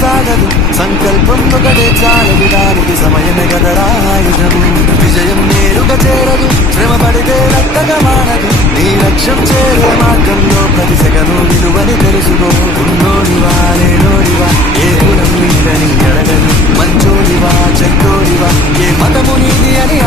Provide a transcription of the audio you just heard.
సాగదు సంకల్పం ఒకటే చాలదు దానికి సమయమే గదరా ఆయుధము విజయం నేరుగా చేరదు శ్రమ పడితే రక్కగా మానదు నీ లక్ష్యం చేరే మార్గంలో ప్రతి సెగను విలువని తెలుసుకో ఉన్నోడివా లేనోడివా ఏ కులం నీదని అడగదు మంచోడివా చెడ్డోడివా ఏ మతము నీది అని